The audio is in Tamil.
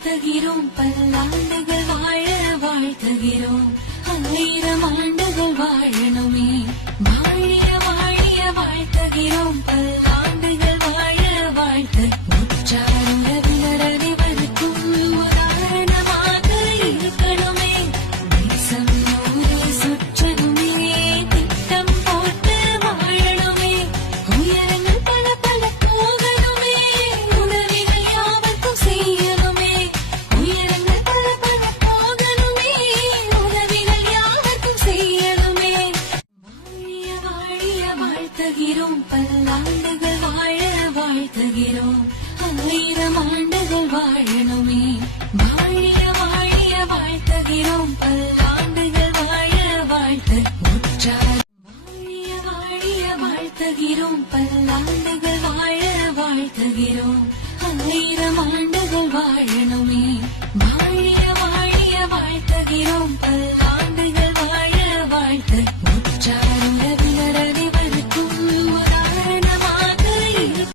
வாழ்த்துகிறோம், பல்லாண்டுகள் வாழ வாழ்த்துகிறோம், 1000 ஆண்டுகள் வாழணுமே. வாழிய வாழிய வாழ்த்துகிறோம், பல்லாண்டுகள் வாழ வாழ்த்து. உற்றாருறவினர் அனைவருக்கும் உதாரணமாக இருக்கணுமே. தேசம் ஊரே சுற்றணுமே, திட்டம் போட்டு வாழணுமே. உயரங்கள் பல பல போகணுமே, உதவிகள் யாவர்க்கும் செய்யணுமே. உயரங்கள் பல பல போகணுமே, உதவிகள் யாவர்க்கும் செய்யணுமே. வாழிய வாழிய வாழ்த்துகிறோம், பல்லாண்டுகள் வாழ வாழ்த்துகிறோம், 1000 ஆண்டுகள் வாழணுமே. வாழிய வாழிய வாழ்த்துகிறோம், பல்லாண்டுகள் வாழ வாழ்த்து. உற்றார் வாழிய வாழிய வாழ்த்துகிறோம், பல்லாண்டுகள் வாழ வாழ்த்துகிறோம், 1000 ஆண்டுகள் வாழ